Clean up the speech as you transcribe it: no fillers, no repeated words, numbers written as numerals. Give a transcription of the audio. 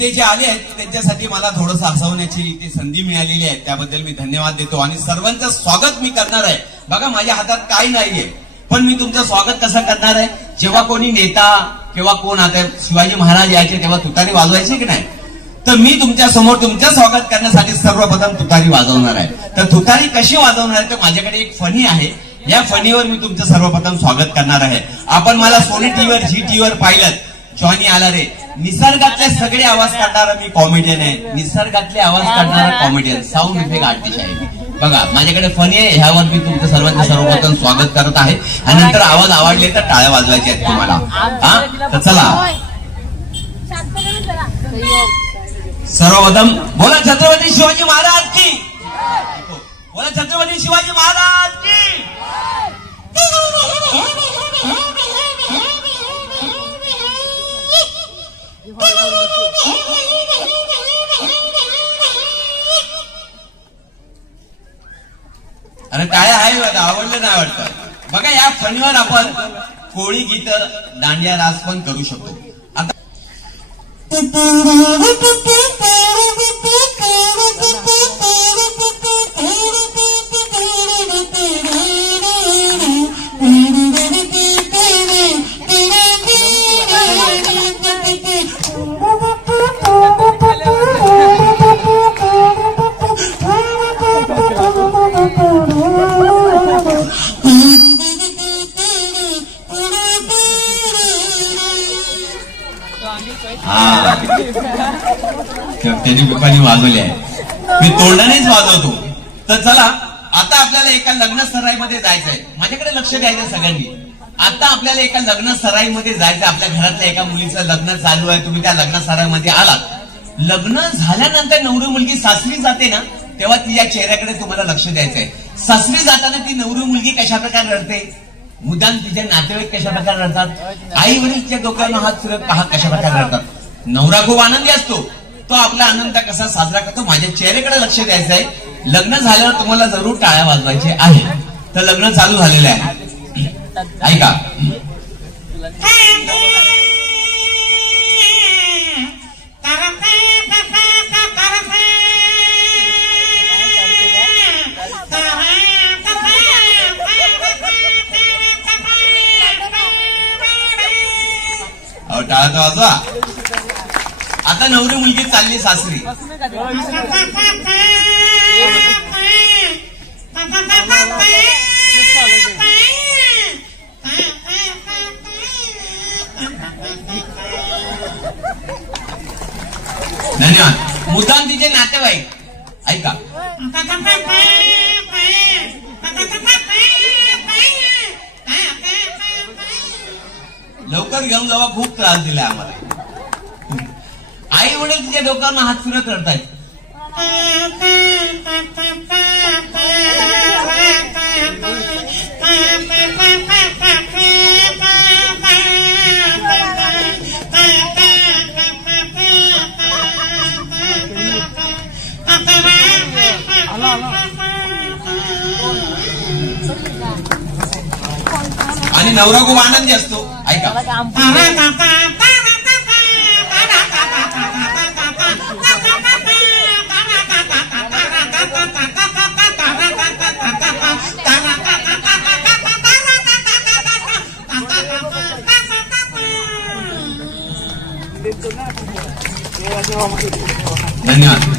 ते जे आले आहेत त्यांच्यासाठी मला थोडंसं हसवण्याची ती संधी मिळालेली आहे, त्याबद्दल मी धन्यवाद देतो आणि सर्वांचं स्वागत मी करणार आहे. बघा माझ्या हातात काही नाहीये, पण मी तुमचं स्वागत कसं करणार आहे, जेव्हा कोणी नेता किंवा कोण आता शिवाजी महाराज यायचे तेव्हा तुतारी वाजवायची की नाही, तर मी तुमच्या समोर तुमचं स्वागत करण्यासाठी सर्वप्रथम तुतारी वाजवणार आहे. तर तुतारी कशी वाजवणार आहे, तर माझ्याकडे एक फणी आहे, या फणीवर मी तुमचं सर्वप्रथम स्वागत करणार आहे. आपण मला सोनी टीव्हीवर झी टीव्हीवर पाहिलं, जॉनी आला रे, निसर्गातले सगळे आवाज काढणारा मी कॉमेडियन आहे, निसर्गातले आवाज काढणारा कॉमेडियन, साऊंड इफेक्ट आर्टिस्ट आहे. बघा माझ्याकडे फणी आहे, ह्यावर मी तुमचं सर्वांचं सर्वप्रथम स्वागत करत आहे आणि नंतर आवाज आवडले तर टाळ्या वाजवायच्या आहेत तुम्हाला. हा तर चला सर्वप्रथम बोला छत्रपती शिवाजी महाराज की, बोला छत्रपती शिवाजी महाराज की. अरे टाळ्या आहे, आवडलं नाही वाटतं. बघा या फणीवर आपण कोळी गीत, दांडिया रास पण करू शकतो. आता त्यांनी पिपाणी वाजवली आहे, मी तोंडानेच वाजवतो. तर चला आता आपल्याला एका लग्न सराईमध्ये जायचंय, माझ्याकडे लक्ष द्यायचं सगळ्यांनी. आता आपल्याला एका लग्न सराईमध्ये जायचंय, आपल्या घरातल्या एका मुलीचं लग्न चालू आहे, तुम्ही त्या लग्न सराईमध्ये आलात. लग्न झाल्यानंतर नवरी मुलगी सासरी जाते ना, तेव्हा तिच्या चेहऱ्याकडे तुम्हाला लक्ष द्यायचंय. सासरी जाताना ती नवरी मुलगी कशा प्रकारे रडते, मुदाम तिचे नातेवाईक कशा प्रकारे रडतात, आई वडील तिच्या डोक्यावर हात फिरत पाहत कशा प्रकारे रडतात. नवरा खूप आनंदी असतो, तो आपला आनंद कसा साजरा करतो, माझ्या चेहऱ्याकडे लक्ष द्यायचं आहे. लग्न झाल्यावर तुम्हाला जरूर टाळ्या वाजवायचे आहे. तर लग्न चालू झालेलं आहे, ऐका. टाळा तर वाजवा. आता नवरी मुलगी चालली सासरी. धन्यवाद. मुद्दाम तिचे नातेवाईक, ऐका. लवकर घेऊन जावा, खूप त्रास दिला आम्हाला. आई वडील तिच्या डोक्यावर हात फिरत रडतायत. आणि नवरा खूप आनंदी असतो, ऐका. धन्यवाद.